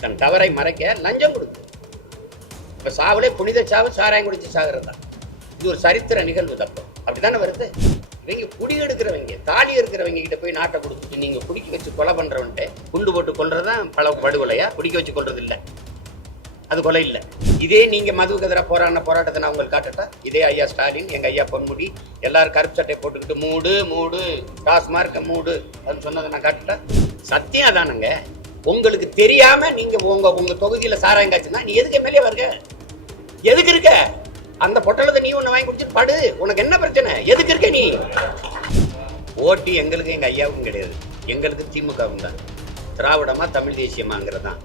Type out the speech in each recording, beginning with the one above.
தன் தவறை மறைக்க லஞ்சம் கொடுக்கு. இப்ப சாவுலே புனித சாவு சாராயம் குடிச்சு சாகுறது தான். இது ஒரு சரித்திர நிகழ்வு தப்பு. அப்படித்தானே வருது. இவங்க குடி எடுக்கிறவங்க, தாலி இருக்கிறவங்க கிட்ட போய் நாட்டை கொடுத்துட்டு நீங்க குடிக்க வச்சு கொலை பண்றவன்ட்டு குண்டு போட்டு கொல்றதுதான் பல படுகொலையா? குடிக்க வச்சு கொல்றது இல்லை, அது கொலை இல்லை. இதே நீங்க மதுவுக்கு எதிராக போராட்டத்தை நான் உங்களுக்கு காட்டட்டா? இதே ஐயா ஸ்டாலின், எங்க ஐயா பொன்முடி எல்லாரும் கருப்பு சட்டை போட்டுக்கிட்டு மூடு மூடு டாஸ்மார்க்க மூடு அப்படின்னு சொன்னதை நான் காட்டட்டா? சத்தியம் அதானுங்க. உங்களுக்கு தெரியாம நீங்க உங்க தொகுதியில சாராயம் காய்ச்சுன்னா நீ எதுக்கு எம்எல்ஏ வருக? எதுக்கு இருக்க? அந்த பொட்டலத்தை நீ ஒண்ணு வாங்கி குடிச்சிட்டு படு. உனக்கு என்ன பிரச்சனை? எதுக்கு இருக்க நீ? ஓட்டி எங்களுக்கு எங்க ஐயாவுக்கும் கிடையாது, எங்களுக்கு திமுகவும் தான். திராவிடமா தமிழ் தேசியமாங்கிறதான்.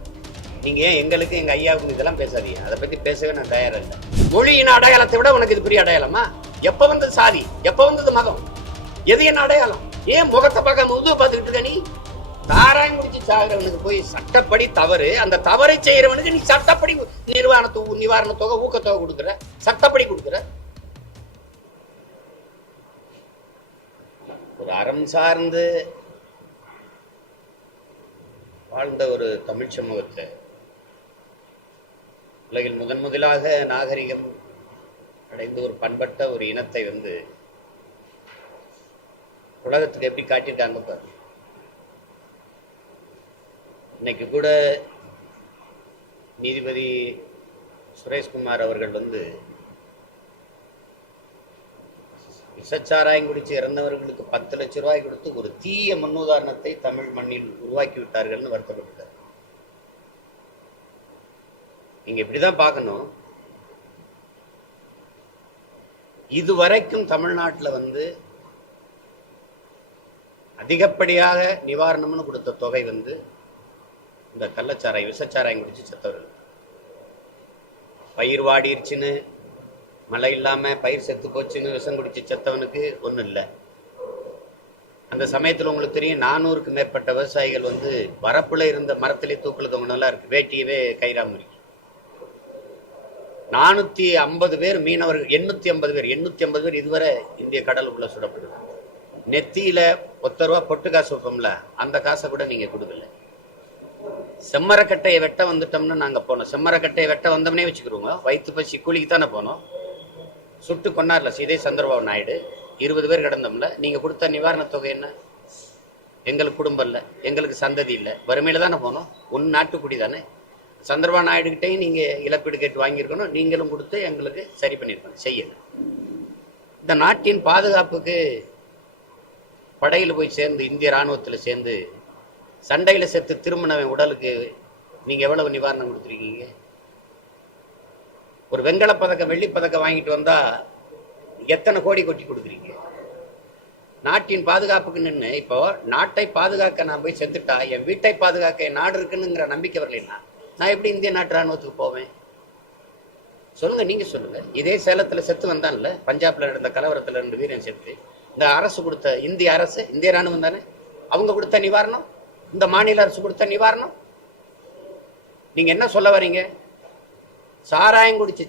நீங்க ஏன் எங்களுக்கு எங்க ஐயாவுக்கும் இதெல்லாம் பேசாதீங்க. அதை பத்தி பேசவே நான் தயாரா இல்லை. மொழியின் அடையாளத்தை விட உனக்கு இது பெரிய அடையாளமா? எப்ப வந்தது சாதி? எப்ப வந்தது மதம்? எது என்ன அடையாளம்? ஏன் முகத்தை பார்க்க முதுகு பார்த்துக்கிட்டு இருக்க நீ? சாராயம் குடிச்சு சாகுறவனுக்கு போய் சட்டப்படி தவறு, அந்த தவறை செய்யறவனுக்கு நீ சட்டப்படி நிவாரண தொகை ஊக்கத்தொகை கொடுக்குற, சட்டப்படி கொடுக்குற. ஒரு அறம் சார்ந்து வாழ்ந்த ஒரு தமிழ் சமூகத்தை உலகில் முதலாக நாகரிகம் அடைந்து ஒரு பண்பட்ட ஒரு இனத்தை உலகத்துக்கு எப்படி காட்டிட்டாங்க பாரு. இன்னைக்கு கூட நீதிபதி சுரேஷ்குமார் அவர்கள் விஷச்சாராயம் குடிச்சு இறந்தவர்களுக்கு 10 லட்சம் ரூபாய் கொடுத்து ஒரு தீய முன்னுதாரணத்தை தமிழ் மண்ணில் உருவாக்கி விட்டார்கள் வருத்தப்பட்டார். நீங்க இப்படிதான் பார்க்கணும். இதுவரைக்கும் தமிழ்நாட்டில் அதிகப்படியாக நிவாரணம்னு கொடுத்த தொகை இந்த கள்ளச்சாராயம் விஷச்சாராயம் குடிச்சு செத்தவர்கள். பயிர் வாடிருச்சுன்னு, மழை இல்லாம பயிர் செத்து போச்சுன்னு விஷம் குடிச்சு செத்தவனுக்கு ஒன்றும் இல்லை. அந்த சமயத்தில் உங்களுக்கு தெரியும், 400க்கு மேற்பட்ட விவசாயிகள் வரப்புல இருந்த மரத்திலே தூக்குல தொங்கினெல்லாம் இருக்கு. வேட்டியவே கயிறாம இருக்கு. 450 பேர் மீனவர்கள், 850 பேர் இதுவரை இந்திய கடலுக்குள்ள சுடப்படுது. நெத்தியில 10 ரூபா பொட்டு காசு வைப்போம்ல, அந்த காசை கூட நீங்க கொடுக்கல. செம்மரக்கட்டையை வெட்ட வந்துட்டோம்னு நாங்க போனோம். செம்மரக்கட்டையை வெட்ட வந்தோம்னே வச்சுக்கிறோங்க. வயிற்று பசி கூலிக்கு தானே போனோம். சுட்டு கொண்டார்ல இதே சந்திரபாபு நாயுடு. 20 பேர் கிடந்தோம்ல. நீங்க கொடுத்த நிவாரண தொகை என்ன? எங்களுக்கு குடும்பம் இல்லை, எங்களுக்கு சந்ததி இல்லை, வறுமையில தானே போனோம். நாட்டுக்குடி தானே. சந்திரபாபு நாயுடு கிட்டையும் நீங்க இழப்பீடு கேட்டு வாங்கியிருக்கணும். நீங்களும் கொடுத்து எங்களுக்கு சரி பண்ணிருக்கணும். செய்யல. இந்த நாட்டின் பாதுகாப்புக்கு படையில் போய் சேர்ந்து, இந்திய ராணுவத்தில் சேர்ந்து சண்டையில செத்து திரும்பினவன் உடலுக்கு நீங்க எவ்வளவு நிவாரணம் கொடுத்துருக்கீங்க? ஒரு வெண்கல பதக்கம், வெள்ளி பதக்கம் வாங்கிட்டு வந்தா எத்தனை கோடி கொட்டி கொடுக்குறீங்க? நாட்டின் பாதுகாப்புக்கு நின்று இப்போ நாட்டை பாதுகாக்க நான் போய் செத்துட்டா என் வீட்டை பாதுகாக்க என் நாடு இருக்குன்னுங்கிற நம்பிக்கை வரலைன்னா நான் எப்படி இந்திய நாட்டு ராணுவத்துக்கு போவேன்? சொல்லுங்க, நீங்க சொல்லுங்க. இதே சேலத்துல செத்து வந்தான்ல, பஞ்சாப்ல நடந்த கலவரத்துல 2 வீரன் செத்து, இந்த அரசு கொடுத்த, இந்திய அரசு, இந்திய ராணுவம் தானே, அவங்க கொடுத்த நிவாரணம், இந்த மாநில அரசு கொடுத்த நிவாரணம். நீங்க என்ன சொல்ல வரீங்க? சாராயம் குடிச்சு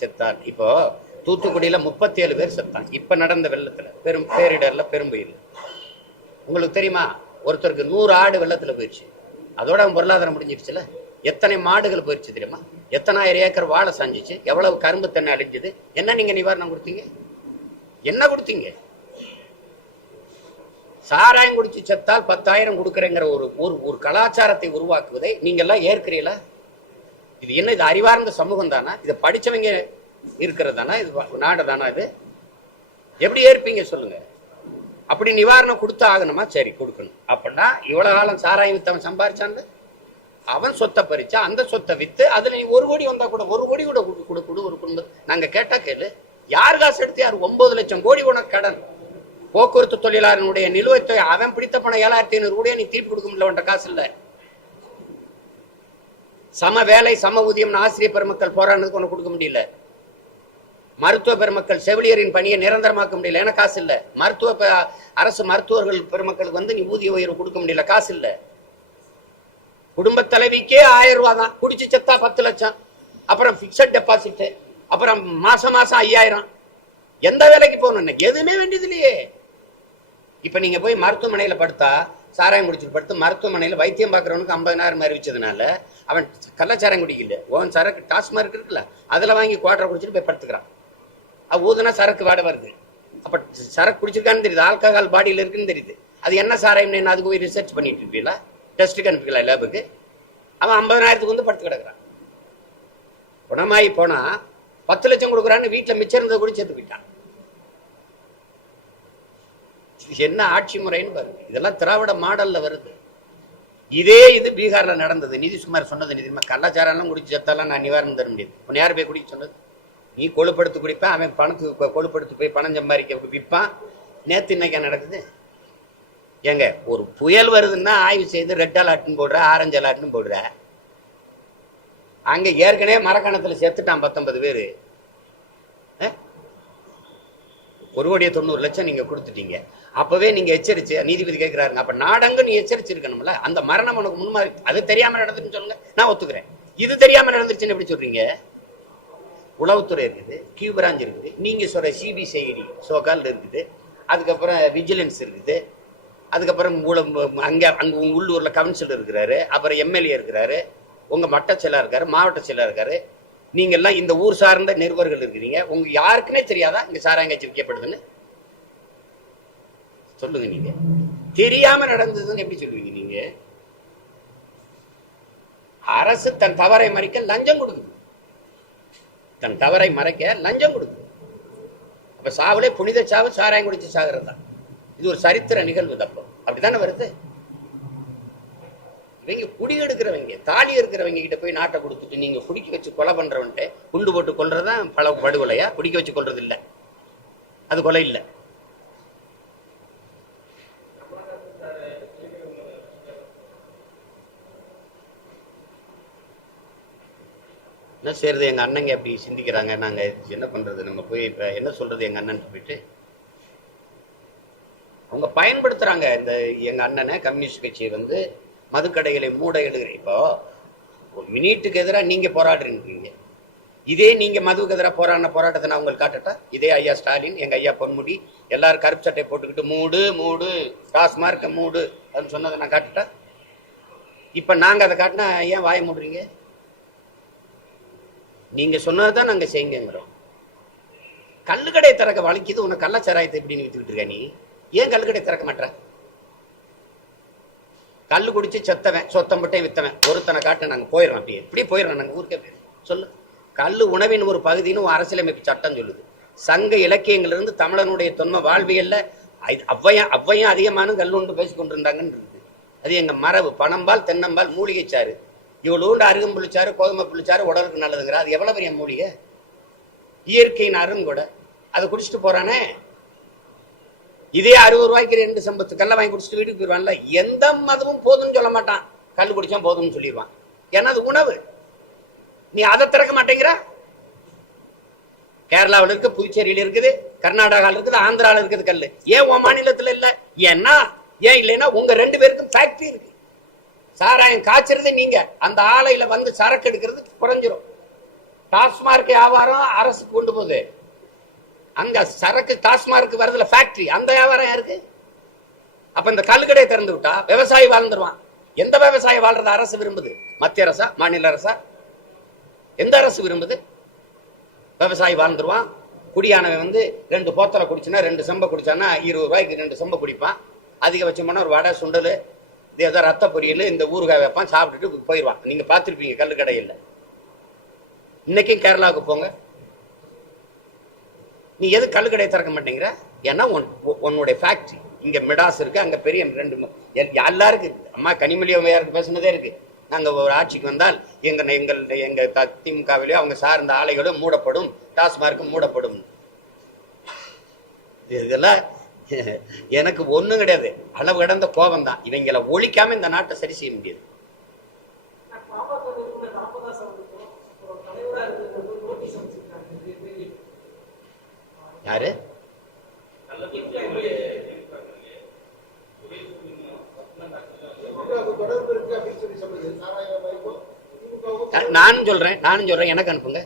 செத்தால் இப்போ தூத்துக்குடியில 37 பேர் செத்தாங்க. இப்ப நடந்த வெள்ளத்துல, பேரிடர்ல, பெரும்புயல். உங்களுக்கு தெரியுமா, ஒருத்தருக்கு 100 ஆடு வெள்ளத்துல போயிடுச்சு. அதோட அவன் பொருளாதாரம் முடிஞ்சிருச்சுல. எத்தனை மாடுகள் போயிடுச்சு தெரியுமா? எத்தனாயிரம் ஏக்கர் வாழை சாஞ்சிச்சு, எவ்வளவு கரும்பு தண்ணி அழிஞ்சது. என்ன நீங்க நிவாரணம் கொடுத்தீங்க? என்ன கொடுத்தீங்க? சாராயம் குடிச்சு செத்தால் 10,000 கொடுக்குறேங்கிற ஒரு கலாச்சாரத்தை உருவாக்குவதை நீங்க எல்லாம் ஏற்கிறீங்களா? இது என்ன? இது அறிவார்ந்த சமூகம் தானா? இதை படிச்சவங்க இருக்கிறது தானா? இது நாடு தானா? இது எப்படி ஏற்பீங்க சொல்லுங்க? அப்படி நிவாரணம் கொடுத்து ஆகணுமா? சரி, கொடுக்கணும். அப்படின்னா இவ்வளவு காலம் சாராயம் வித்தவன் சம்பாரிச்சான், அவன் சொத்தை பறிச்சா, அந்த சொத்தை வித்து அதுல நீ 1 கோடி வந்தா கூட 1 கோடி கூட கொடு ஒரு குடும்பம். நாங்க கேட்டா கேளு, யார் காசு எடுத்து யார்? 9 லட்சம் கோடி உனக்கு கடன். போக்குவரத்து தொழிலாளர்களுடைய நிலுவைத் தொகை, அவன் பிடித்த பணம் 7,500 கோடியா நீ திருப்பி கொடுக்க முடியல, உன்ட காசு இல்ல. சம வேலை சம ஊதியம் ஆசிரியர் பெருமக்கள் போராடுறதுக்கு உனக்கு கொடுக்க முடியல. மருத்துவ பெருமக்கள் செவிலியரின் பணியை நிரந்தரமாக்க முடியல, ஏன்னா காசு இல்ல. அரசு மருத்துவர்கள் பெருமக்களுக்கு நீ ஊதிய உயர்வு கொடுக்க முடியல, காசு இல்ல. குடும்ப தலைவிக்கே 1000 ரூபாய் தான். குடிச்சு செத்தா 10 லட்சம். அப்புறம் பிக்சட் டெபாசிட், அப்புறம் மாசம் 5000. எந்த வேலைக்கு போகணும்? எதுவுமே வேண்டியது இல்லையே. இப்ப நீங்க போய் மருத்துவமனையில படுத்தா சாராயம் குடிச்சிட்டு படுத்து மருத்துவமனையில் வைத்தியம் பார்க்குறவனுக்கு 50,000 அறிவிச்சதுனால அவன் கள்ளச்சாராயம் குடிக்கல, ஓன் சரக்கு டாஸ்மார்க் இருக்குல்ல அதில் வாங்கி குவார்டரை குடிச்சிட்டு போய் படுத்துக்கிறான். அது ஊதுனா சரக்கு வாடை வருது. அப்போ சரக்கு குடிச்சிருக்கான்னு தெரியுது, ஆல்கஹால் பாடியில் இருக்குன்னு தெரியுது. அது என்ன சாராயம் என்ன அதுக்கு போய் ரிசர்ச் பண்ணிட்டு இருப்பீங்களா, டெஸ்ட்டுக்கு அனுப்பிக்கலாம் லேபுக்கு. அவன் 50,000க்கு வந்து படுத்து கிடக்குறான். குணமாயி போனா 10 லட்சம் கொடுக்குறான்னு வீட்டில் மிச்சம் இருந்ததை கூட சேர்த்து போயிட்டான். என்ன ஆட்சி முறைன்னு பாருங்க. இதெல்லாம் திராவிட மாடல்ல வருது. இதே இது பீகார்ல நடந்தது. நிதிஷ்குமார் சொன்னது நிதிமா கள்ளச்சாரெல்லாம் குடிச்சு செத்தாலாம் நான் நிவாரணம் தர முடியாது. உன்னை யார் போய் குடிக்க சொன்னது? நீ கொழுப்படுத்து குடிப்பான், அவன் பணத்துக்கு கொழுப்படுத்து போய் பணம் சம்பாதிக்க விற்பான். நேத்து இன்னைக்கா நடக்குது? ஏங்க ஒரு புயல் வருதுன்னா ஆய்வு செய்து ரெட் அலர்ட்னு போடுற, ஆரஞ்சு அலர்ட்னு போடுற. அங்க ஏற்கனவே மரக்கணத்துல செத்துட்டான் 19 பேரு. 1,90,00,000 நீங்க கொடுத்துட்டீங்க. அப்பவே நீங்க எச்சரிச்சு நீதிபதி கேட்கிறாருங்க, அப்ப நாடங்க நீ எச்சரிச்சிருக்கணும்ல. அந்த மரணம் உனக்கு முன்மாதிரி. அது தெரியாம நடந்துன்னு சொல்லுங்க, நான் ஒத்துக்கிறேன். இது தெரியாம நடந்துருச்சுன்னு எப்படி சொல்றீங்க? உளவுத்துறை இருக்குது, கியூ பிரான்ச் இருக்குது, நீங்க சொல்ற சிபிசிஐடி சோகால் இருக்குது, அதுக்கப்புறம் விஜிலன்ஸ் இருக்குது, அதுக்கப்புறம் அங்க உங்க உள்ளூர்ல கவுன்சில் இருக்கிறாரு, அப்புறம் எம்எல்ஏ இருக்கிறாரு, உங்க மட்ட செயலா இருக்காரு, மாவட்ட செயலா இருக்காரு. நீங்க எல்லாம் இந்த ஊர் சார்ந்த நிருபர்கள் இருக்கிறீங்க. உங்க யாருக்குன்னே தெரியாதா இங்க சாராயங்காய்ச்சி விற்கப்படுதுன்னு? சொல்லுங்க. நீங்க தெரியாம நடந்ததுன்னு எப்படி சொல்லுவீங்க? நீங்க அரசு தன் தவறை மறைக்க லஞ்சம் கொடுக்குது, தன் தவறை மறைக்க லஞ்சம் கொடுக்குது. அப்ப சாவுலே புனித சாவு சாராயம் குடிச்சு சாகிறது தான். இது ஒரு சரித்திர நிகழ்வு தப்பு. அப்படித்தானே வருது. இவங்க குடி எடுக்கிறவங்க, தாலி இருக்கிறவங்க கிட்ட போய் நாட்டை கொடுத்துட்டு நீங்க குடிக்க வச்சு கொலை பண்றவன்ட்டு குண்டு போட்டு கொல்றதுதான் பல படுகொலையா? குடிக்க வச்சு கொல்றது இல்ல, அது கொலை இல்லை. என்ன செய்யறது? எங்க அண்ணங்க அப்படி சிந்திக்கிறாங்க. நாங்க என்ன பண்றது? நம்ம போய் இப்ப என்ன சொல்றது எங்க அண்ணன் போயிட்டு? அவங்க பயன்படுத்துறாங்க இந்த எங்க அண்ணனை, கம்யூனிஸ்ட் கட்சியை வந்து மதுக்கடைகளை மூட எழுதுற. இப்போ ஒரு மினிட்டுக்கு எதிராக நீங்க போராடுறீங்க. இதே நீங்க மதுவுக்கு எதிராக போராட்டத்தை நான் உங்களுக்கு காட்டட்டா? இதே ஐயா ஸ்டாலின், எங்க ஐயா பொன்முடி எல்லாரும் கருப்பு சட்டை போட்டுக்கிட்டு மூடு மூடு டாஸ்மார்க்க மூடு அப்படின்னு சொன்னதை நான் காட்டட்டா? இப்ப நாங்க அதை காட்டினா ஏன் வாய மூடுறீங்க? நீங்க சொன்னதுதான் நாங்க செய்யுங்கிறோம். கல்லுக்கடை திறக்க வலிக்குது, உனக்கு கள்ளச்சாராயத்தை எப்படி வித்துக்கிட்டு இருக்க? நீ ஏன் கல்லுக்கடை திறக்க மாட்ட? கல்லு குடிச்சு செத்தவன், சொத்தம் பட்டே வித்தவன் ஒருத்தனை காட்ட நாங்க போயிடறோம். அப்படியே இப்படி போயிடறோம். நாங்க ஊருக்கே போயிடும். சொல்லு. கல்லு உணவின் ஒரு பகுதின்னு அரசியலமைப்பு சட்டம் சொல்லுது. சங்க இலக்கியங்களிலிருந்து தமிழனுடைய தொன்ம வாழ்வியல்ல அவ்வையும் அதிகமான கல் ஒன்று பேசிக் கொண்டிருந்தாங்கன்னு இருக்குது. அது எங்க மரபு. பனம்பால், தென்னம்பால், மூலிகை சாறு, இவ்வளோண்டு அருகம்புள்ளிச்சாறு, கோதுமை புள்ளிச்சாறு உடலுக்கு நல்லதுங்கிற. அது எவ்வளவு பெரிய மூலிகை, இயற்கையின் அருண் கூட. அதை குடிச்சிட்டு போறானே. இதே 60 ரூபாய்க்கு 2 சம்பத்து கல்ல வாங்கி குடிச்சிட்டு வீட்டுக்கு போயிடுவான்ல. எந்த மதமும் போதும்னு சொல்ல மாட்டான், கல் குடிச்சா போதும்னு சொல்லிடுவான். ஏன்னா அது உணவு. நீ அதை திறக்க மாட்டேங்கிற. கேரளாவில் இருக்கு, புதுச்சேரியில இருக்குது, கர்நாடகாவில் இருக்குது, ஆந்திராவில் இருக்குது கல்லு. ஏன் உன் மாநிலத்தில் இல்ல? ஏன்னா ஏன் இல்லைன்னா உங்க 2 பேருக்கும் ஃபேக்டரி இருக்கு. சாராயம் காய்ச்சறது நீங்க, அந்த ஆலையில வந்து சரக்கு எடுக்கிறது குறைஞ்சிரும். டாஸ்மார்க் வியாபாரம் அரசுக்கு கொண்டு போகுது. அங்க சரக்கு டாஸ்மார்க் வரதுல ஃபேக்டரி, அந்த வியாபாரம் யாருக்கு? அப்ப இந்த கல்லுக்கடையை திறந்து விட்டா விவசாயி வாழ்ந்துருவான். எந்த விவசாயி வாழ்றத அரசு விரும்புது? மத்திய அரசா, மாநில அரசா? எந்த அரசு விரும்புது? விவசாயி வாழ்ந்துருவான். குடியானவன் வந்து 2 போத்தலை குடிச்சுன்னா 2 செம்ப குடிச்சான்னா 20 ரூபாய்க்கு 2 செம்ப குடிப்பான். அதிகபட்சமான ஒரு வடை, சுண்டல், ஏதோ ரத்த பொரியல், இந்த ஊறுகாய் வைப்பான், சாப்பிட்டுட்டு போயிடுவான். நீங்க பார்த்துருப்பீங்க கல்லுக்கடையில். இன்னைக்கும் கேரளாவுக்கு போங்க, நீ எது கல்லுக்கடையை திறக்க மாட்டேங்கிற? ஏன்னா உன்னுடைய ஃபேக்டரி இங்க மிடாஸ் இருக்கு, அங்க பெரிய 2 எல்லாருக்கும் இருக்கு. அம்மா கனிமொழியாருக்கு பேசுனதே இருக்கு. நாங்க ஒரு ஆட்சிக்கு வந்தால் எங்க திமுகவிலேயோ அவங்க சார்ந்த ஆலைகளும் மூடப்படும், டாஸ்மார்க்கும் மூடப்படும். இதெல்லாம் எனக்கு ஒண்ணும் கிடையாது, அளவு கடந்த கோபம் தான். இவங்களை ஒழிக்காம இந்த நாட்டை சரி செய்ய முடியாது. யாரு? நானும் சொல்றேன் எனக்கு அனுப்புங்க.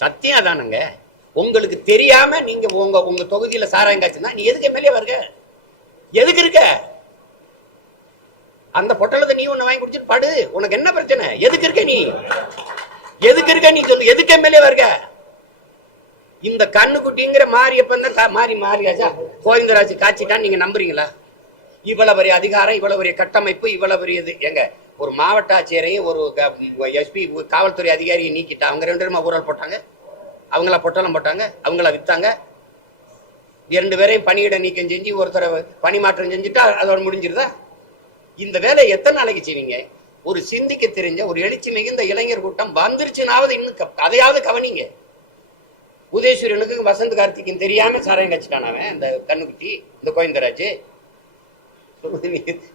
சத்தியம் அதானுங்க. உங்களுக்கு தெரியாம நீங்க உங்க தொகுதியில சாராயம் காய்ச்சுனா நீ எதுக்கு எம்எல்ஏ வருக? எதுக்கு இருக்க? அந்த பொட்டலத்தை நீ ஒண்ணு வாங்கி குடிச்சிட்டு படு. உனக்கு என்ன பிரச்சனை? எதுக்கு இருக்க நீ? எதுக்கு இருக்க நீ சொல்லு. எதுக்கு எம்எல்ஏ வருக? இந்த கண்ணுக்குட்டிங்கிற மாரியப்ப மாரியாச்சா கோவிந்தராஜ் காட்சிட்டான்னு நீங்க நம்புறீங்களா? இவ்வளவு பெரிய அதிகாரம், இவ்வளவு பெரிய கட்டமைப்பு, இவ்வளவு பெரிய இது. எங்க ஒரு மாவட்ட ஆட்சியரையும் ஒரு எஸ்பி காவல்துறை அதிகாரியை நீக்கிட்டா அவங்க 2 பேருமா ஊழல் போட்டாங்க. அவங்கள பொட்டலம் போட்டாங்க, அவங்கள வித்தாங்க. 2 பேரையும் பணியிட நீக்கம் செஞ்சு ஒருத்தரை பணி மாற்றம் செஞ்சுட்டா அதோட முடிஞ்சிருதா? இந்த வேலையை எத்தனை நாளைக்கு செய்வீங்க? ஒரு சிந்திக்க தெரிஞ்ச ஒரு எழுச்சி மிகுந்த இளைஞர் கூட்டம் வந்துருச்சுனாவது இன்னும் அதையாவது கவனிங்க. உதயசூரியனுக்கு வசந்த் கார்த்திக்கும் தெரியாம சாராயம் கட்சிட்டான் அவன், இந்த கண்ணுக்குட்டி, இந்த கோவிந்தராஜ்.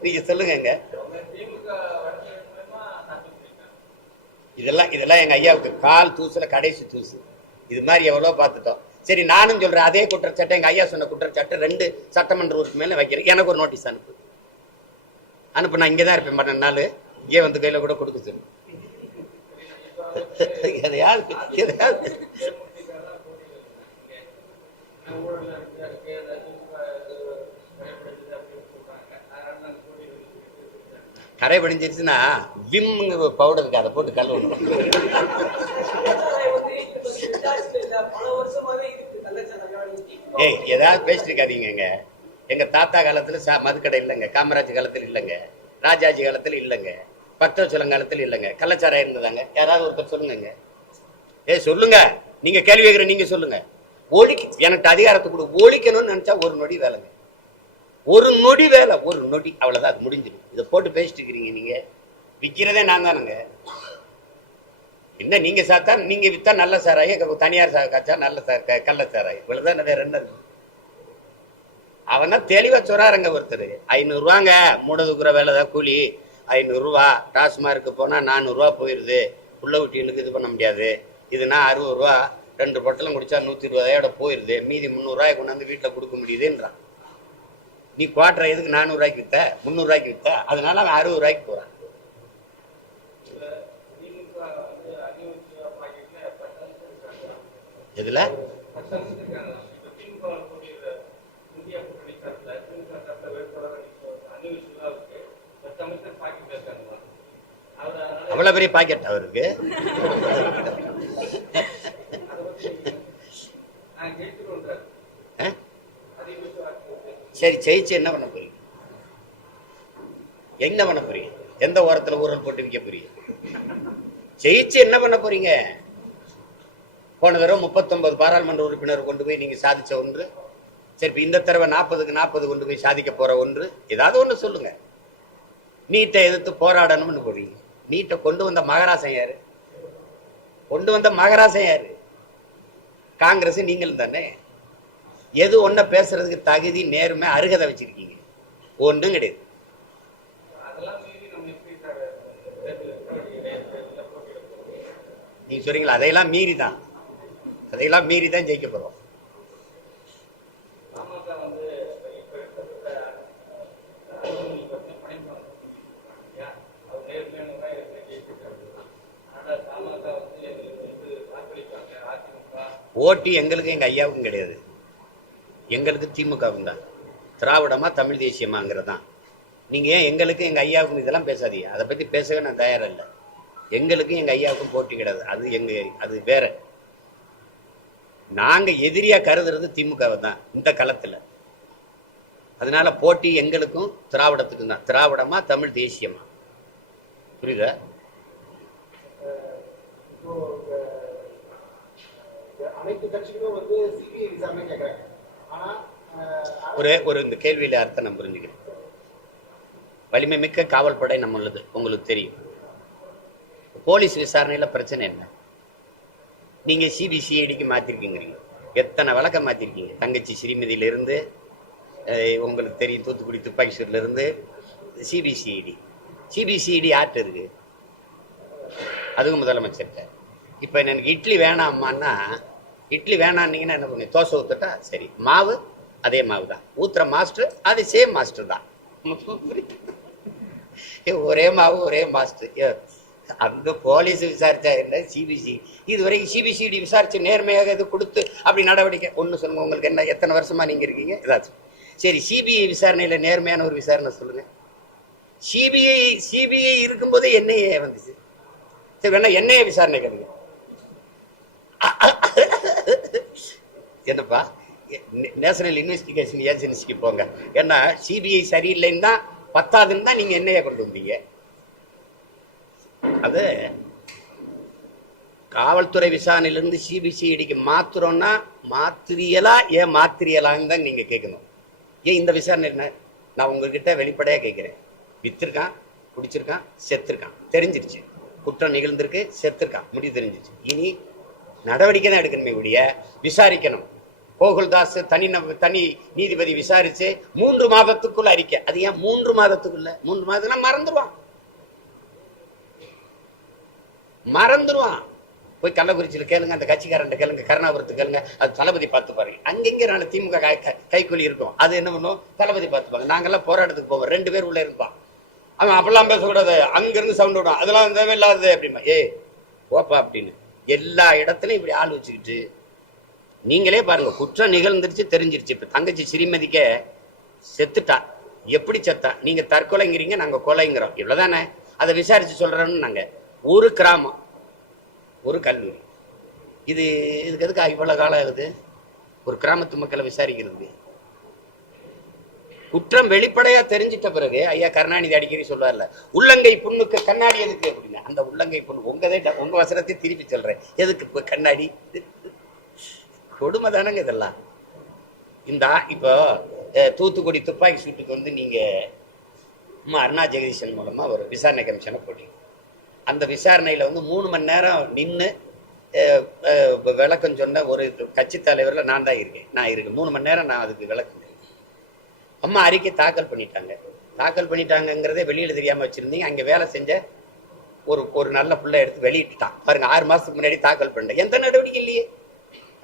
நீங்க சொல்லுங்க. இதெல்லாம் எங்க ஐயாவுக்கு கால் தூசுல கடைசி தூசு. இது மாதிரி எவ்வளவு பார்த்துட்டோம். சரி, நானும் சொல்றேன் அதே குற்றச்சாட்டை எங்க ஐயா சொன்ன குற்றச்சாட்டு 2 சட்டமன்ற உறுப்பு மேல வைக்கிறேன். எனக்கு ஒரு நோட்டீஸ் அனுப்பு. நான் இங்கதான் இருப்பேன் 12 நாள். இங்கே வந்து கையில கூட கொடுக்க சொல்லு. கரை படிஞ்சிருச்சுன்னா விம் பவுடர் இருக்கு, அதை போட்டு கழுவணும். ஏதாவது பேசிட்டு இருக்காதீங்க. எங்க தாத்தா காலத்துல மதுக்கடை இல்லைங்க, காமராஜ் காலத்துல இல்லைங்க, ராஜாஜி காலத்துல இல்லைங்க, பக்தவச்சலம் காலத்துல இல்லைங்க, கள்ளச்சாராயம் இருந்ததாங்க. யாராவது ஒருத்தர் சொல்லுங்க. சொல்லுங்க. நீங்க கேள்வி கேட்கிற நீங்க சொல்லுங்க. எனக்கு அதிகாரத்தை கொடு. ஒழிக்கணும்னு நினைச்சா ஒரு நொடி வேலைங்க. ஒரு நொடி வேலை, ஒரு நொடி, அவ்வளவுதான். அது முடிஞ்சிடும். இதை போட்டு பேசிட்டு இருக்கிறீங்க. நீங்க விற்கிறதே நான் தானுங்க. என்ன நீங்க சாத்தா நீங்க வித்தா நல்ல சாராயம், தனியார் காய்ச்சா நல்ல கள்ள சாராயம், இவ்வளவுதான். வேற என்ன? அவன் தான் தெளிவா சொல்றாருங்க. ஒருத்தர் 500 ரூபாங்க மூடதுக்குற வேலை தான் கூலி, 500 ரூபா. டாஸ்மார்க்கு போனா 400 ரூபா போயிருது. உள்ள வீட்டுகளுக்கு இது பண்ண முடியாது. இதுனா 60 ரூபா. 2 பொட்டலம் குடிச்சா 120 போயிருது. மீதி 300 ரூபாய் கொண்டாந்து வீட்டுல கொடுக்க முடியுதுன்றான். நீ குவார்டர் எதுக்கு 400 ரூபாய்க்கு வித்த, 300 ரூபாய்க்கு வித்த? அதனால அவன் 60 ரூபாய்க்கு போறான். எதுல அவ்வளவு பெரிய பாக்கெட் அவருக்கு? சரி, ஜெயிச்சு என்ன பண்ண போறீங்க? என்ன பண்ண போறீங்க? எந்த ஓரத்துல ஊரல் போட்டு விற்க போறீங்க? ஜெயிச்சு என்ன பண்ண போறீங்க? போன தடவை 39 பாராளுமன்ற உறுப்பினர் கொண்டு போய் நீங்க சாதிச்ச ஒன்று. சரி, இந்த தடவை 40க்கு 40 கொண்டு போய் சாதிக்க போற ஒன்று. ஏதாவது ஒண்ணு சொல்லுங்க. நீட்டை எதிர்த்து போராடணும்னு போறீங்க. நீட்டை கொண்டு வந்த மகாராசன் யாரு? காங்கிரஸ் நீங்களும் தானே. எது ஒன்ன பேசுறதுக்கு தகுதி, நேர்மை, அருகதை வச்சிருக்கீங்க? ஒன்றும் கிடையாது. நீங்க சொல்றீங்களா அதையெல்லாம் மீறி தான் ஜெயிக்க போறோம். ஓட்டு எங்களுக்கு எங்க ஐயாவுக்கும் கிடையாது. எங்களுக்கு திமுகவும் தான். திராவிடமா தமிழ் தேசியமாங்கிறதான். நீங்க ஏன் எங்களுக்கு எங்க ஐயாவுக்கும் இதெல்லாம் பேசாதீங்க. அதை பத்தி பேசவே நான் தயாரா இல்லை. எங்களுக்கும் எங்க ஐயாவுக்கும் போட்டி கிடையாது. அது வேற. நாங்க எதிரியா கருதுறது திமுகவை தான் இந்த களத்துல. அதனால போட்டி எங்களுக்கும் திராவிடத்துக்கும் தான். திராவிடமா தமிழ் தேசியமா? புரியுதா? அனைத்து கட்சிகளும் வந்து சிபிஐ விசாரணை கேட்கறாங்க. ஆனா ஒரு இந்த கேள்வியில அர்த்தம் நான் புரிஞ்சுக்கிறேன். வலிமை மிக்க காவல் படை நம்ம உள்ளது, உங்களுக்கு தெரியும். போலீஸ் விசாரணையில பிரச்சனை என்ன? நீங்க சிபிசிஐடிக்கு மாத்திருக்கீங்க. எத்தனை வழக்கம் மாத்திருக்கீங்க? தங்கச்சி ஸ்ரீமதியில இருந்து, உங்களுக்கு தெரியும் தூத்துக்குடி துப்பாக்கி சூட்ல இருந்து சிபிசிஐடி ஆட்டு இருக்கு. அதுவும் முதலமைச்சர்கிட்ட. இப்ப எனக்கு இட்லி வேணாமான்னா, இட்லி வேணான்னீங்கன்னா என்ன பண்ணு? தோசை ஊத்துட்டா சரி, மாவு அதே மாவு தான், ஊத்துற மாஸ்டர் அது சேம் மாஸ்டர் தான். ஒரே மாவு ஒரே மாஸ்டர். அந்த போலீஸ் விசாரிச்சா என்ன, சிபிசி இதுவரைக்கும் சிபிசிடி விசாரிச்சு நேர்மையாக இது கொடுத்து அப்படி நடவடிக்கை ஒண்ணு சொல்லுங்க. உங்களுக்கு என்ன, எத்தனை வருஷமா நீங்க இருக்கீங்க? ஏதாச்சும் சரி, சிபிஐ விசாரணையில நேர்மையான ஒரு விசாரணை சொல்லுங்க. சிபிஐ இருக்கும்போது என்ஐஏ வந்துச்சு. சரி வேணா என்ஐஏ விசாரணை கேளுங்க. என்னப்பா நேஷனல் இன்வெஸ்டிகேஷன் ஏஜென்சிக்கு போங்க. ஏன்னா சிபிஐ சரியில்லைன்னு தான் 10ஆவதுன்னு தான் நீங்க என்ஐஏ கொண்டு வந்தீங்க. அது காவல்துறை விசாரணையிலிருந்து சிபிசிஐடிக்கு மாத்துறோம்னா மாத்திரியலா ஏன் மாத்திரியலான்னு தான் நீங்க கேட்கணும். ஏன் இந்த விசாரணை என்ன? நான் உங்ககிட்ட வெளிப்படையா கேட்கிறேன். வித்திருக்கான், குடிச்சிருக்கான், செத்துருக்கான், தெரிஞ்சிருச்சு. குற்றம் நிகழ்ந்திருக்கு, செத்துருக்கான், முடிவு தெரிஞ்சிருச்சு. இனி நடவடிக்கை தான் எடுக்கணுமே ஒழிய விசாரிக்கணும். கோகுல்தாஸ் தனி நீதிபதி விசாரிச்சு 3 மாதத்துக்குள்ள அறிக்கை. அது ஏன் 3 மாதத்துக்குள்ள? 3 மாதத்துல மறந்துடுவான். போய் கள்ளக்குறிச்சியில கேளுங்க, அந்த கட்சிக்காரன் கேளுங்க, கருணாபுரத்து கேளுங்க, அது தளபதி பார்த்து பாருங்க. அங்கெங்க நாளை திமுக கைக்கூலி இருக்கும், அது என்ன பண்ணும்? தளபதி பார்த்துப்பாங்க. நாங்கெல்லாம் போராட்டத்துக்கு போவோம், 2 பேர் உள்ள இருப்பான். அவன் அப்பெல்லாம் பேசக்கூடாது, அங்கிருந்து சவுண்ட் விடும், அதெல்லாம் தேவையில்லாதது அப்படிமா. ஓப்பா அப்படின்னு எல்லா இடத்துலையும் இப்படி ஆள் வச்சுக்கிட்டு நீங்களே பாருங்க. குற்றம் நிகழ்ந்துருச்சு, தெரிஞ்சிருச்சு. இப்ப தங்கச்சி ஸ்ரீமதிக்க செத்துட்டா, எப்படி செத்தா? நீங்க தற்கொலைங்கிறீங்க, நாங்க கொலைங்கிறோம், இவ்வளவுதானே. அதை விசாரிச்சு சொல்றோம்னு. நாங்க ஒரு கிராமம், ஒரு கல்லூரி, இதுக்கு எதுக்கு இவ்வளவு காலம் ஆகுது ஒரு கிராமத்து மக்களை விசாரிக்கிறது? குற்றம் வெளிப்படையா தெரிஞ்சிட்ட பிறகு ஐயா கருணாநிதி அடிக்கடி சொல்வார்ல, உள்ளங்கை புண்ணுக்கு கண்ணாடி எதுக்கு அப்படின்னு. அந்த உள்ளங்கை புண்ணு உங்க வசனத்தை திருப்பி சொல்றேன். எதுக்கு கண்ணாடி? கொடுமை தானங்க இதெல்லாம். இந்த இப்போ தூத்துக்குடி துப்பாக்கி சூட்டுக்கு வந்து நீங்க அருணா ஜெகதீசன் மூலமா ஒரு விசாரணை கமிஷனை போட்டீங்க. அந்த விசாரணையில வந்து 3 மணி நேரம் நின்று விளக்கம் சொன்ன ஒரு கட்சி தலைவர்ல நான் தான் இருக்கேன். 3 மணி நேரம் நான் அதுக்கு விளக்கம். அம்மா அறிக்கை தாக்கல் பண்ணிட்டாங்கிறதே வெளியில தெரியாம வச்சிருந்தீங்க. அங்க வேலை செஞ்ச ஒரு நல்ல பிள்ளை எடுத்து வெளியிட்டுட்டான் பாருங்க. 6 மாசத்துக்கு முன்னாடி தாக்கல் பண்ண எந்த நடவடிக்கை இல்லையே.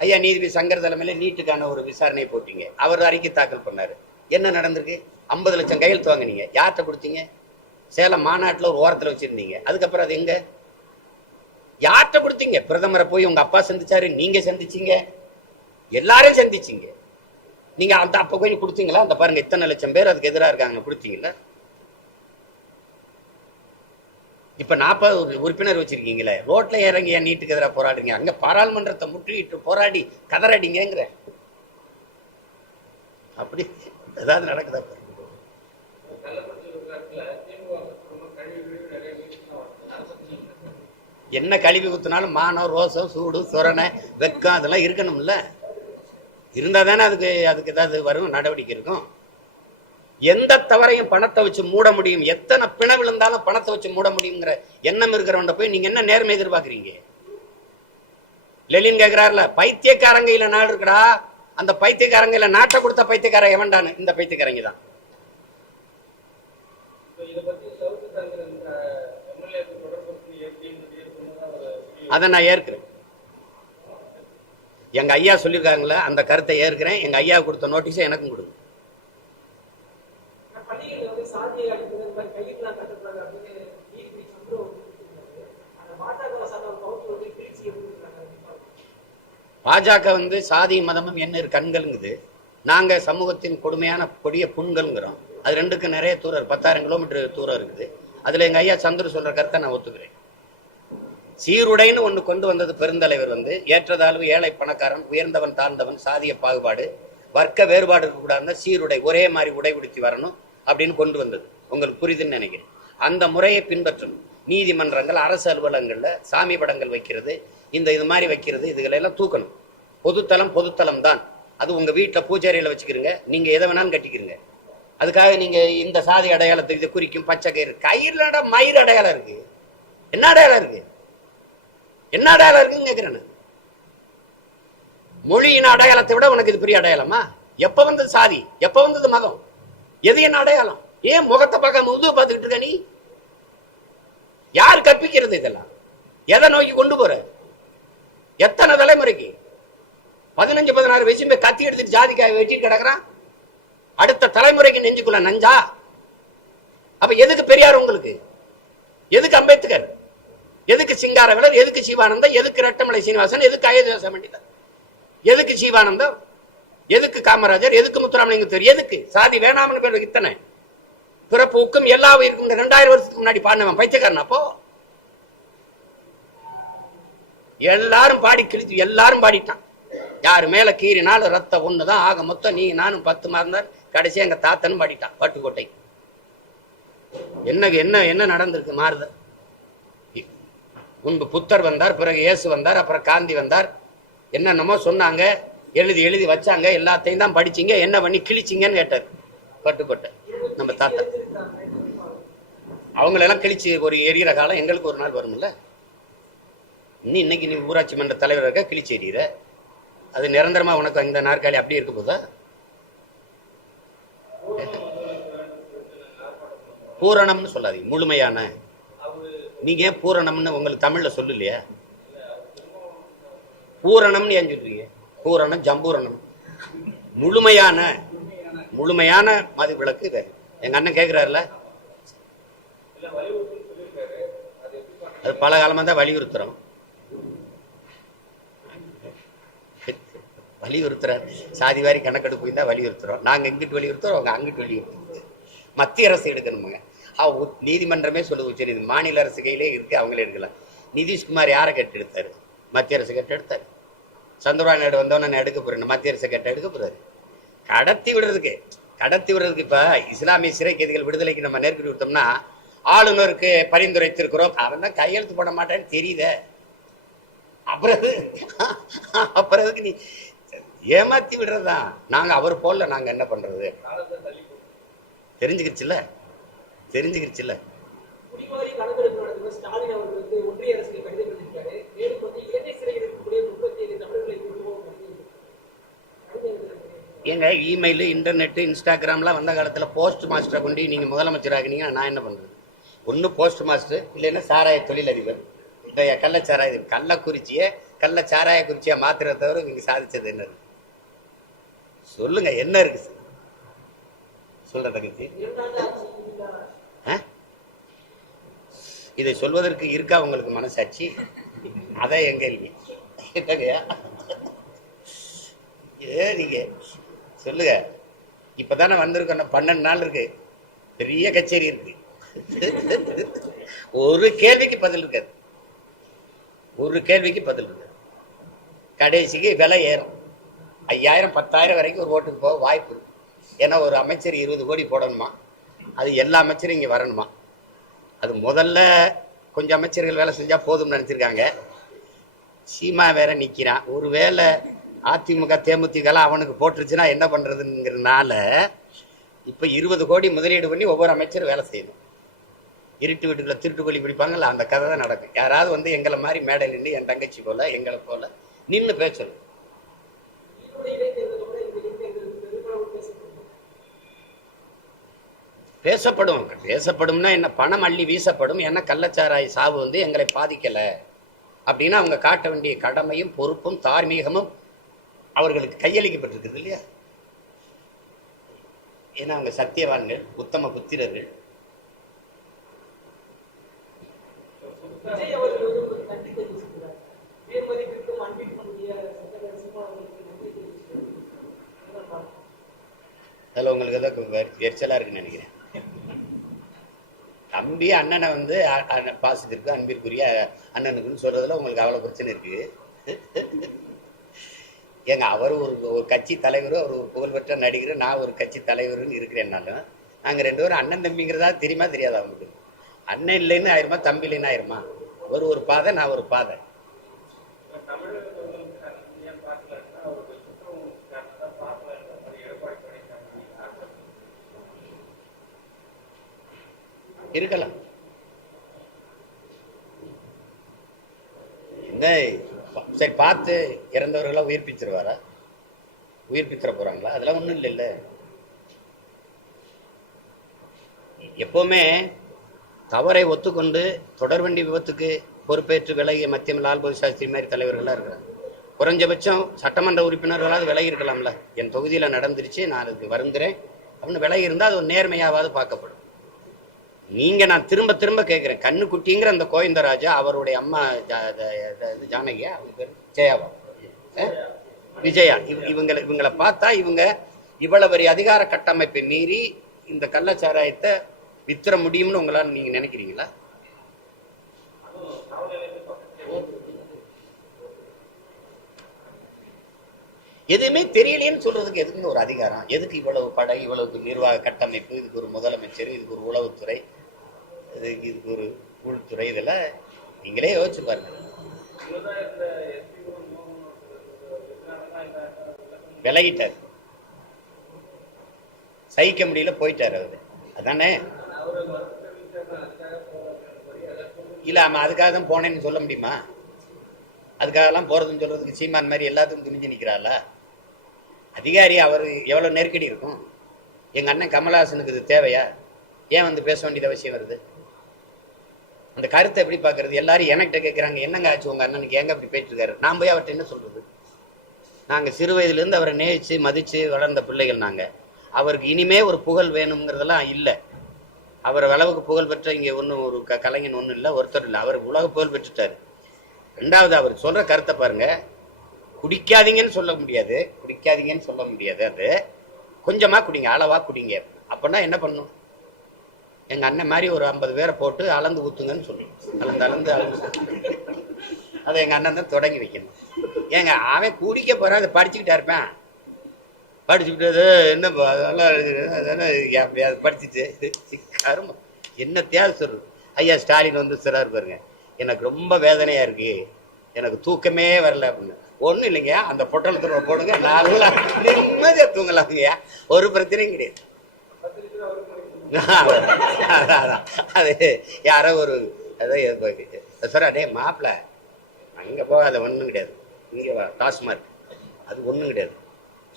ஐயா நீதிபதி சங்கர் தலைமையில நீட்டுக்கான ஒரு விசாரணையை போட்டீங்க. அவர் அறிக்கை தாக்கல் பண்ணாரு. என்ன நடந்திருக்கு? 50 லட்சம் கையெழுத்து வாங்கினீங்க. யார்கிட்ட கொடுத்தீங்க? சேலம் மாநாட்டில் ஒரு ஓரத்தில் வச்சிருந்தீங்க. அதுக்கப்புறம் அது எங்க? யார்கிட்ட கொடுத்தீங்க? பிரதமரை போய் உங்க அப்பா சந்திச்சாரு, நீங்க சந்திச்சீங்க, எல்லாரும் சந்திச்சீங்க. நீங்க அந்த அப்ப போய் கொடுத்தீங்களா? அந்த பாருங்க இத்தனை லட்சம் பேர் அதுக்கு எதிராக இருக்காங்க, கொடுத்தீங்களா? இப்ப 40 உறுப்பினர் வச்சிருக்கீங்களே, ரோட்ல இறங்கி ஏன் நீட்டுக்கு எதிராக போராடுங்க? அங்க பாராளுமன்றத்தை முற்றுகிட்டு போராடி கதறடிங்கிற அப்படி ஏதாவது நடக்குதா? என்ன கழிவு குத்தினாலும் மானம், ரோசம், சூடு, சொரணை, வெக்கம் அதெல்லாம் இருக்கணும்ல. இருந்தா தானே அதுக்கு ஏதாவது வரும், நடவடிக்கை இருக்கும். எந்த தவறையும் பணத்தை வச்சு மூட முடியும், எத்தனை பிண விழுந்தாலும் பணத்தை வச்சு மூட முடியுங்கிற எண்ணம் இருக்கிறவன் போய் நீங்க என்ன நேர்மை எதிர்பார்க்கறீங்க? லெலின் கேட்கிறாருல, பைத்தியக்காரங்கையில நாடு இருக்குடா, அந்த பைத்தியக்காரங்கையில நாட்டை கொடுத்த பைத்தியக்கார எவன்டானு? இந்த பைத்தியக்காரங்க தான். அதை நான் ஏற்கிறேன். எங்க ஐயா சொல்லியிருக்காங்களே அந்த கருத்தை ஏற்கிறேன். எங்க ஐயா கொடுத்த நோட்டீஸை எனக்கும் கொடுங்க. பாஜக வந்து சாதி மதமும் என்ன கண்கள்ங்குது, நாங்க சமூகத்தின் கொடுமையான கொடிய புண்கள்ங்கிறோம். அது ரெண்டுக்கும் நிறைய தூரம், 10,000 கிலோமீட்டர் தூரம் இருக்குது. அதுல எங்க ஐயா சந்திர சொல்ற கருத்தை நான் ஒத்துக்கிறேன். சீருடைன்னு ஒண்ணு கொண்டு வந்தது பெருந்தலைவர் வந்து, ஏற்றதாழ்வு, ஏழை பணக்காரன், உயர்ந்தவன் தாழ்ந்தவன், சாதிய பாகுபாடு, வர்க்க வேறுபாடு இருக்கக்கூடாதுன்னா சீருடை ஒரே மாதிரி உடை உடுத்தி வரணும் அப்படின்னு கொண்டு வந்தது. உங்களுக்கு புரியுதுன்னு நினைக்கிறேன். அந்த முறையை பின்பற்றணும். நீதிமன்றங்கள், அரசு அலுவலகங்கள்ல சாமி படங்கள் வைக்கிறது, இது மாதிரி வைக்கிறது, இதுகளெல்லாம் தூக்கணும். பொதுத்தலம் தான். அது உங்க வீட்டுல பூஜாரியில வச்சுக்கிறீங்க, நீங்க எதை வேணாலும் கட்டிக்கிறீங்க. அதுக்காக நீங்க இந்த சாதி அடையாளத்தை இது குறிக்கும் பச்சை கயிறு, கயிறுல மயிர் அடையாளம் இருக்கு. என்ன அடையாளம் இருக்கு? என்ன அடையாளம் இருக்குன்னு கேட்கிறேன். மொழியின் அடையாளத்தை விட உனக்கு இது பெரிய அடையாளமா? எப்ப வந்தது சாதி? எப்ப வந்தது மதம்? எது என்ன அடையாளம்? ஏன் முகத்தை பார்க்காம உதவு பார்த்துக்கிட்டு இருக்க நீ? யார் கற்பிக்கிறது இதெல்லாம்? எதை நோக்கி கொண்டு போற? எத்தனை தலைமுறைக்கு? 15-16 வயசு கத்தி எடுத்துட்டு ஜாதிக்காய் வச்சு கிடக்குறான். அடுத்த தலைமுறைக்கு நெஞ்சுக்குள்ள நஞ்சா? அப்ப எதுக்கு பெரியார் உங்களுக்கு? எதுக்கு அம்பேத்கர்? எதுக்கு சிங்காரவேலர்? எதுக்கு சிவானந்தம்? எதுக்கு ரெட்டமலை சீனிவாசன்? எதுக்கு அயோத்தியாச பண்டிதர்? எதுக்கு சிவானந்தம்? எதுக்கு காமராஜர்? எதுக்கு முத்துராமலிங்க? எதுக்கு சாதி வேணாம்னு பேர்? இத்தனை பிறப்புக்கும் எல்லா உயிருக்கும் 2000 வருஷத்துக்கு முன்னாடி பாடினவன் பைத்தியக்காரன். அப்போ எல்லாரும் பாடி கிழிச்சு எல்லாரும் பாடிட்டான். யாரு மேல கீறினாலும் ரத்த ஒண்ணுதான். ஆக மொத்தம் நீ நானும் 10 மாதம் கடைசி எங்க தாத்தனும் பாடிட்டான் பட்டுக்கோட்டை. என்ன என்ன என்ன நடந்திருக்கு மாறுதல்? முன்பு புத்தர் வந்தார், பிறகு இயேசு வந்தார், அப்புறம் காந்தி வந்தார். என்னென்னமோ சொன்னாங்க, எழுதி எழுதி வச்சாங்க, எல்லாத்தையும் தான் படிச்சீங்க, என்ன பண்ணி கிழிச்சிங்கன்னு கேட்டார் பட்டுக்கோட்டை நம்ம தாத்தா. அவங்களெல்லாம் கிழிச்சு ஒரு எரியிற காலம் எங்களுக்கு ஒரு நாள் வரும்ல. இன்னைக்கு நீ ஊராட்சி மன்ற தலைவர் இருக்க கிழிச்சு எறிகிற, அது நிரந்தரமா உனக்கு இந்த நாற்காலி அப்படி இருக்க போதா? பூரணம்னு சொல்லாதீங்க, முழுமையான. நீங்க ஏன் பூரணம்னு உங்களுக்கு தமிழ்ல சொல்லலையா? பூரணம்னு ஏன் சொல்றீங்க? பூரணம் ஜம்பூரணம். முழுமையான முழுமையான மது விளக்கு இது. எங்க அண்ணன் கேட்கிறாருல, அது பல காலமா தான் வலியுறுத்துறோம். வலியுறுத்துறாரு, சாதி வாரி கணக்கெடுப்பு தான் வலியுறுத்துறோம். நாங்க இங்கிட்டு வலியுறுத்துறோம், அவங்க அங்கிட்டு வலியுறுத்துறோம். மத்திய அரசு எடுக்கணுமுங்க. நீதிமன்றமே சொல்லுது, சரி இது மாநில அரசு கையிலே இருக்கு, அவங்களே எடுக்கலாம். நிதிஷ்குமார் யாரை கேட்டு எடுத்தாரு? மத்திய அரசு கேட்டு எடுத்தாரு. சந்திரபாபு நாயுடு வந்தவன எடுக்க போறேன், மத்திய அரசு கேட்ட எடுக்க போறாரு. கடத்தி விடுறதுக்கு இப்ப இஸ்லாமிய சிறை கைதிகள் விடுதலைக்கு நம்ம நேர்கொடி கொடுத்தோம்னா ஆளுநருக்கு பரிந்துரைத்திருக்கிறோம், அவன் தான் கையெழுத்து போட மாட்டேன்னு தெரியுத. அப்புறம் நீ ஏமாத்தி விடுறதுதான். நாங்க அவர் போல நாங்க என்ன பண்றது? தெரிஞ்சுக்கிச்சுல. ஏங்க இமெயில், இன்டர்நெட், இன்ஸ்டாகிராம்லாம் வந்த காலத்துல போஸ்ட் மாஸ்டரை கொண்டு நீங்க முதலமைச்சர் ஆகினீங்க, நான் என்ன பண்றது? ஒண்ணு போஸ்ட் மாஸ்டர், இல்லைன்னா சாராய தொழிலதிபர். இந்த கள்ளச்சாராய கள்ளச்சாராய குறிச்சியா மாத்திரத்தை தவிர நீங்க சாதிச்சது என்ன இருக்கு சொல்லுங்க? என்ன இருக்கு சொல்ற தகுதி? இதை சொல்வதற்கு இருக்கா உங்களுக்கு மனசாட்சி? அதான் எங்க இல்லையா? நீங்க சொல்லுங்க. இப்பதானே வந்திருக்கோம், 12 நாள் இருக்கு, பெரிய கச்சேரி இருக்கு. ஒரு கேள்விக்கு பதில் இருக்காது. கடைசிக்கு விலை ஏறும். 5000 10,000 வரைக்கும் ஒரு ஓட்டுக்கு போக வாய்ப்பு இருக்கு. ஏன்னா ஒரு அமைச்சர் 20 கோடி போடணுமா, அது எல்லா அமைச்சரும் இங்க வரணுமா. அது முதல்ல கொஞ்சம் அமைச்சர்கள் வேலை செஞ்சா போதும்னு நினைச்சிருக்காங்க. சீமா வேற நிக்கிறான். ஒரு வேலை அதிமுக தேமுதிக அவனுக்கு போட்டுருச்சுன்னா என்ன பண்றதுங்கிறதுனால இப்ப 20 கோடி முதலீடு பண்ணி ஒவ்வொரு அமைச்சரும் வேலை செய்யணும். இருட்டு வீட்டுக்குள்ள திருட்டுக்கொல்லி பிடிப்பாங்கல்ல, அந்த கதை தான் நடக்கும். யாராவது வந்து எங்களை மாதிரி மேடையில் நின்று என் தங்கச்சி போல எங்களை போல நின்று பேசணும். பேசப்படும்னா என்ன? பணம் அள்ளி வீசப்படும். ஏன்னா கள்ளச்சாராய சாவு வந்து எங்களை பாதிக்கல அப்படின்னா அவங்க காட்ட வேண்டிய கடமையும் பொறுப்பும் தார்மீகமும் அவர்களுக்கு கையளிக்கப்பட்டிருக்குது இல்லையா? ஏன்னா அவங்க சத்தியவான்கள், உத்தம புத்திரர்கள். அதில் உங்களுக்கு ஏதோ எரிச்சலா இருக்குன்னு நினைக்கிறேன். தம்பி அண்ணனை வந்து பாசத்திற்கு அன்பிற்குரிய அண்ணனுக்குன்னு சொல்றதுல உங்களுக்கு அவ்வளவு பிரச்சனை இருக்கு. ஏங்க அவர் ஒரு கட்சி தலைவர், அவர் ஒரு புகழ்பெற்ற நடிகர், நான் ஒரு கட்சி தலைவர்னு இருக்கிறேன்னாலும் நாங்க 2 பேரும் அண்ணன் தம்பிங்கிறதா தெரியுமா தெரியாதா அவங்களுக்கு? அண்ணன் இல்லைன்னு ஆயிருமா, தம்பி இல்லைன்னு ஆயிருமா? ஒரு பாதை, நான் ஒரு பாதை. இருக்கலாம். சரி, பார்த்து இறந்தவர்களா உயிர்ப்பிச்சிருவாரா? உயிர்ப்பிச்சிட போறாங்களா? அதெல்லாம் ஒண்ணும் இல்ல. எப்பவுமே தவறை ஒத்துக்கொண்டு தொடர்வண்டி விபத்துக்கு பொறுப்பேற்று விலகிய மத்திய லால்பகதூர் சாஸ்திரி மாதிரி தலைவர்களா இருக்கிறாங்க. குறைஞ்சபட்சம் சட்டமன்ற உறுப்பினர்களாவது விலகி இருக்கலாம்ல. என் தொகுதியில நடந்துருச்சு, நான் அதுக்கு வருந்துறேன் அப்படின்னு விலகி இருந்தா அது ஒரு நேர்மையாவது பார்க்கப்படும். நீங்க நான் திரும்ப திரும்ப கேட்கிறேன், கண்ணுக்குட்டிங்கிற அந்த கோவிந்தராஜா, அவருடைய அம்மா ஜானகியா, அவங்க பேர் ஜெயாவா, விஜயா, இவங்களை பார்த்தா இவங்க இவ்வளவு அதிகார கட்டமைப்பை மீறி இந்த கள்ளச்சாராயத்தை வித்துற முடியும்னு உங்களால நீங்க நினைக்கிறீங்களா? எதுவுமே தெரியலையேன்னு சொல்றதுக்கு எதுக்கு ஒரு அதிகாரம்? எதுக்கு இவ்வளவு படை, இவ்வளவு நிர்வாக கட்டமைப்பு, இதுக்கு ஒரு முதலமைச்சர், இதுக்கு ஒரு உளவுத்துறை, இதுக்கு ஒரு உள்துறை, இதெல்லாம் நீங்களே யோசிச்சு பாருங்க. விலகிட்டார், சகிக்க முடியல, போயிட்டாரு அவரு. அதானே? இல்ல ஆமா, அதுக்காக தான் போனேன்னு சொல்ல முடியுமா? அதுக்காகலாம் போறதுன்னு சொல்றதுக்கு சீமான் மாதிரி எல்லாத்துக்கும் துணிஞ்சு நிக்கிறாள் அதிகாரி. அவர் எவ்வளவு நெருக்கடி இருக்கும். எங்க அண்ணன் கமலஹாசனுக்கு இது தேவையா? ஏன் வந்து பேச வேண்டியது அவசியம் வருது? அந்த கருத்தை எப்படி பாக்குறது? எல்லாரும் என்கிட்ட கேட்கிறாங்க, என்னங்க ஆச்சு உங்க அண்ணனுக்கு, ஏங்க அப்படி போயிட்டு இருக்காரு? நான் போய் அவர்கிட்ட என்ன சொல்றது? நாங்க சிறு வயதுல இருந்து அவரை நேசிச்சு மதிச்சு வளர்ந்த பிள்ளைகள் நாங்க. அவருக்கு இனிமே ஒரு புகழ் வேணுங்கிறதெல்லாம் இல்லை. அவர் அளவுக்கு புகழ் பெற்ற இங்க ஒன்றும் ஒரு கலைஞன் ஒன்றும் இல்லை, ஒருத்தர் இல்லை. அவர் உலக புகழ் பெற்றுட்டாரு. ரெண்டாவது, அவர் சொல்ற கருத்தை பாருங்க. குடிக்காதீங்கன்னு சொல்ல முடியாது, குடிக்காதீங்கன்னு சொல்ல முடியாது. அது கொஞ்சமா குடிங்க, அளவா குடிங்க. அப்படின்னா என்ன பண்ணும்? எங்க அண்ணன் மாதிரி ஒரு 50 பேரை போட்டு அளந்து ஊத்துங்கன்னு சொல்லணும். அளந்து அதை எங்க அண்ணன் தான் தொடங்கி வைக்கணும். ஏங்க அவன் குடிக்க போறான், அதை படிச்சுக்கிட்டா இருப்பேன். படிச்சுக்கிட்டது என்ன அப்படி அதை படிச்சுட்டு என்ன தேவை சொல்றது? ஐயா ஸ்டாலின் வந்து சிறாரு பாருங்க, எனக்கு ரொம்ப வேதனையா இருக்கு, எனக்கு தூக்கமே வரல அப்படின்னு. ஒண்ணும் இல்லைங்க, அந்த பொட்டலத்துல போடுங்க, நல்லா நிம்மதியா தூங்கலாங்க, ஒரு பிரச்சனையும் கிடையாது. அது யாரோ ஒரு சார், அதே மாப்பிள்ள அங்க போகாத, ஒண்ணும் கிடையாது, இங்க வா டாஸ்மார்க், அது ஒண்ணும் கிடையாது.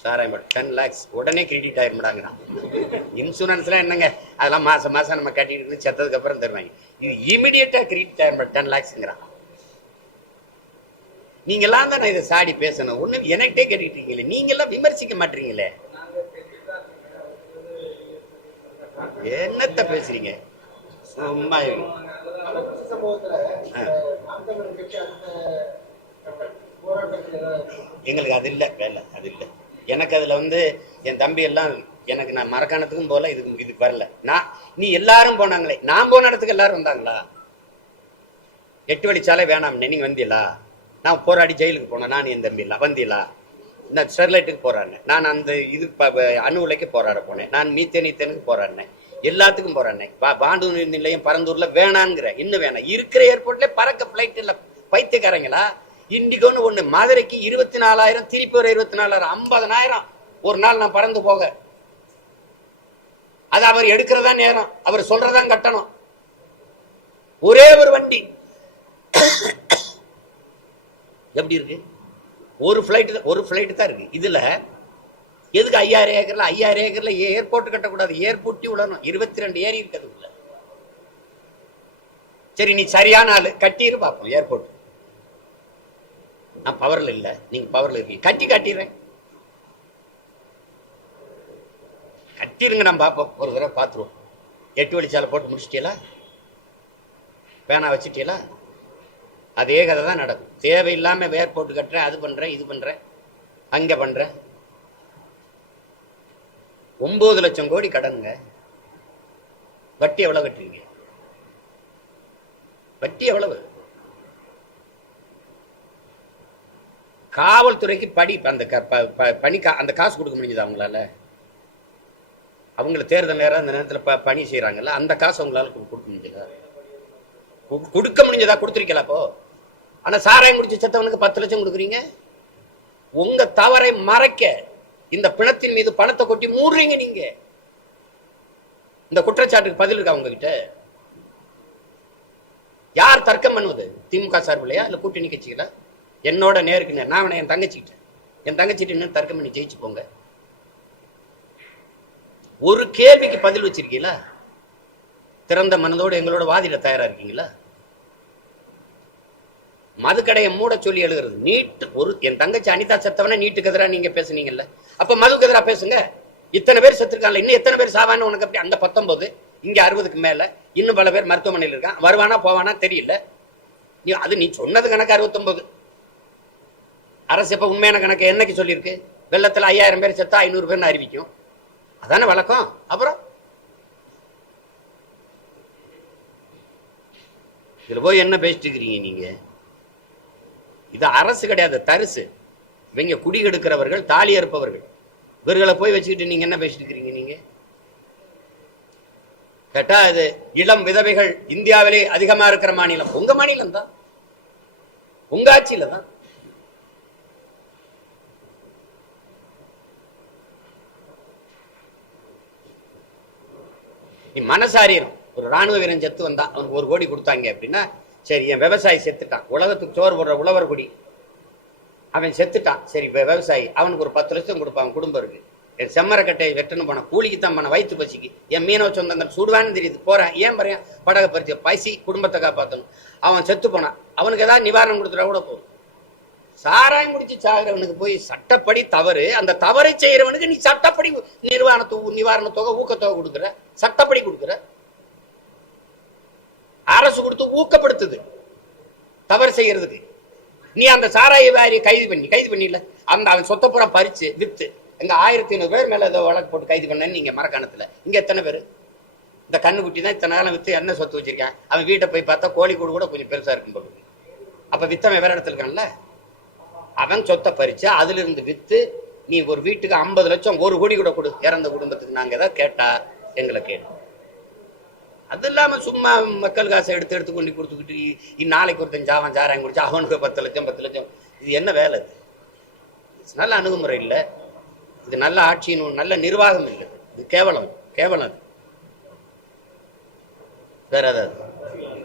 சாராயம் 10 lakhs உடனே கிரெடிட் ஆயிருமாடாங்கிறான். இன்சூரன்ஸ்லாம் என்னங்க, அதெல்லாம் மாசம் மாசம் நம்ம கட்டிட்டு செத்ததுக்கு அப்புறம் தருவாங்க. இது இமிடியேட்டா கிரெடிட் ஆயிருமா 10 lakhsங்கிறான். நீங்க எல்லாம் தான் இதை சாடி பேசணும். ஒண்ணு எனக்கிட்டே கேட்டுக்கிட்டு இருக்கீங்களே, நீங்க எல்லாம் விமர்சிக்க மாட்டீங்களே, என்னத்த பேசுறீங்க சும்மா? எங்களுக்கு அது இல்லை வேலை, அது இல்லை எனக்கு. அதுல வந்து என் தம்பி எல்லாம் எனக்கு, நான் மரக்காணத்துக்கும் போல, இதுக்கு வரல. நீ எல்லாரும் போனாங்களே, நான் போன இடத்துக்கு எல்லாரும் வந்தாங்களா? 8 வழிச்சாலை வேணாம் நீங்க வந்தீங்களா? நான் போராடி ஜெயிலுக்கு போனேன், நான் என் தம்பி இல்ல வந்தீங்களா? நான் ஸ்டெர்லைட்டுக்கு போறாருன்னு, நான் அந்த இது அணு உலைக்கு போராட போனேன், நான் மீத்தேனுக்கு போராடினேன், எல்லாத்துக்கும் போராடினேன். பாண்டு நிலையம் பரந்தூர்ல வேணாங்கிற, இன்னும் வேணாம். இருக்கிற ஏர்போர்ட்ல பறக்க பிளைட் இல்ல, பைத்தியக்காரங்களா? இண்டிகோன்னு ஒண்ணு, மதுரைக்கு 24,000, திருப்பி ஒரு 24,000, 50,000 ஒரு நாள் நான் பறந்து போக. அது அவர் எடுக்கிறதா நேரம், அவர் சொல்றதான் கட்டணும். ஒரே ஒரு வண்டி எப்படி இருக்கு? ஒரு பிளைட் தான் இருக்கு. இதுல எதுக்கு 5000 ஏக்கர்ல 5000 ஏக்கர்ல ஏர்போர்ட் கட்டக்கூடாது? ஏர்போர்ட்டி விடணும். 22 ஏரி இருக்கிறது. சரி, நீ சரியான ஆளு, கட்டிரு பாப்போம் ஏர்போர்ட். நான் பவர்ல இல்ல, நீங்க பவர்ல இருக்கீங்க, கட்டி காட்டிடுறேன். கட்டிருங்க, நான் பார்ப்போம், ஒரு தடவை பார்த்துருவோம். 8 வழிச்சாலை போட்டு முடிச்சிட்டீங்களா? பேனா வச்சுட்டீங்களா? அதே கதை தான் நடக்கும். தேவையில்லாம ஏர்போர்ட் கட்டுறேன், அது பண்றேன், இது பண்றேன், அங்க பண்றேன். 9 லட்சம் கோடி கடனுங்க. வட்டி எவ்வளவு கட்டுறீங்க? வட்டி எவ்வளவு? காவல்துறைக்கு படி அந்த பணி அந்த காசு கொடுக்க முடிஞ்சது அவங்களால? அவங்கள தேர்தல் நேரம் அந்த நேரத்தில் பணி செய்யறாங்கல்ல, அந்த காசு அவங்களால கொடுக்க முடிஞ்சதா? கொடுக்க முடிஞ்சதா? கொடுத்துருக்கல அப்போ. ஆனா சாராயம் குடிச்சு செத்தவனுக்கு 10 லட்சம் கொடுக்குறீங்க. உங்க தவறை மறைக்க இந்த பிணத்தின் மீது பணத்தை கொட்டி மூடுறீங்க நீங்க. இந்த குற்றச்சாட்டுக்கு பதில் இருக்கா உங்ககிட்ட? யார் தர்க்கம் பண்ணுவது? திமுக சார்பில்லையா இல்ல கூட்டணி கட்சிகளா? என்னோட நேருக்கு நேர். நான் என் தங்கச்சிட்டு இன்னும் தர்க்கம் பண்ணி ஜெயிச்சு போங்க. ஒரு கேள்விக்கு பதில் வச்சிருக்கீங்களா? திறந்த மனதோடு எங்களோட வாதிட தயாரா இருக்கீங்களா? மதுக்கடையை மூட சொல்லி எழுதுறது. நீட் என் தங்கச்சி அனிதா செத்தவன நீட்டுக்கு எதிராக நீங்க பேசுனீங்கல்ல, அப்ப மதுக்கு எதிராக பேசுங்க. இத்தனை பேர் செத்துருக்காங்க, இன்னும் எத்தனை பேர் சாவான்னு உனக்கு அப்படி? அங்க 19, இங்க 60க்கு மேல, இன்னும் பல பேர் மருத்துவமனையில் இருக்கான். வருவானா போவானா தெரியல. நீ சொன்னது கணக்கு 69. அரசு இப்ப உண்மையான கணக்கு என்னைக்கு சொல்லியிருக்கு? வெள்ளத்துல 5000 பேர் செத்தா 500 பேர்னு அறிவிக்கும். அதான வழக்கம். அப்புறம் இதுல போய் என்ன பேசிட்டு இருக்கிறீங்க நீங்க? இது அரசு கிடையாது, தரிசு. இவங்க குடி எடுக்கிறவர்கள், தாலி அறுப்பவர்கள். இவர்களை போய் வச்சுக்கிட்டு நீங்க என்ன பேசிட்டு இருக்கிறீங்க? நீங்க கேட்டா அது இளம் விதவைகள் இந்தியாவிலே அதிகமா இருக்கிற மாநிலம் உங்க மாநிலம் தான், உங்க ஆட்சியில தான். நீ மனசாரியம். ஒரு ராணுவ வீரன் செத்து வந்தான், அவனுக்கு 1 கோடி கொடுத்தாங்க அப்படின்னா, சரி என் விவசாயி செத்துட்டான், உலகத்துக்கு சோறு போடுற உழவர் குடி அவன் செத்துட்டான், சரி விவசாயி அவனுக்கு ஒரு 10 லட்சம் கொடுப்பான், குடும்பம் இருக்கு. என் செம்மரக்கட்டையை வெட்டணும் போன கூலிக்கு தான் போன, வயிற்று பசிக்கு. என் மீனவ சொந்தங்கள் சுடுவான்னு தெரியுது, போறேன். ஏன் போறேன்? படகை பறிச்சு பசி, குடும்பத்தை காப்பாற்றணும். அவன் செத்து போனான், அவனுக்கு ஏதாவது நிவாரணம் கொடுத்துட்டா கூட போதும். சாராயம் குடிச்சு சாகிறவனுக்கு போய் சட்டப்படி தவறு, அந்த தவறை செய்யறவனுக்கு நீ சட்டப்படி நிவாரண தொகை, ஊக்கத்தொகை கொடுக்குற, சட்டப்படி கொடுக்குற. அரசு கொடுத்து ஊக்கப்படுத்துது தவறு செய்யறதுக்கு. நீ அந்த சாராய வியாபாரியை கைது பண்ணிடல, அந்த அவன் சொத்தை பூரா பறிச்சு வித்து. எங்க 1500 பேர் மேல ஏதோ வழக்கு போட்டு கைது பண்ணு நீங்க மரக்காணத்துல. இங்க எத்தனை பேரு? இந்த கண்ணுக்குட்டி தான் இத்தனை காலம் வித்து என்ன சொத்து வச்சிருக்கான். அவன் வீட்டை போய் பார்த்தா கோழி கூடு கூட கொஞ்சம் பெருசா இருக்கும் போது. அப்ப வித்தவன் வேற இடத்துல இருக்கான்ல, அவன் சொத்தை பறிச்சு அதுல இருந்து வித்து நீ ஒரு வீட்டுக்கு 50 லட்சம் 1 கோடி கூட கொடு இறந்த குடும்பத்துக்கு. நாங்க ஏதாவது கேட்டா எங்களை கேடு. அது இல்லாம சும்மா மக்கள் காசை எடுத்து கொண்டு கொடுத்துக்கிட்டு நாளைக்கு ஒருத்தன் ஜாவன் சாராயம் குடிச்சு அவனுக்கு 10 லட்சம். இது என்ன வேலை? இது நல்ல அணுகுமுறை இல்லை, இது நல்ல ஆட்சியின் நல்ல நிர்வாகம் இல்லை, இது கேவலம். வேற ஏதாவது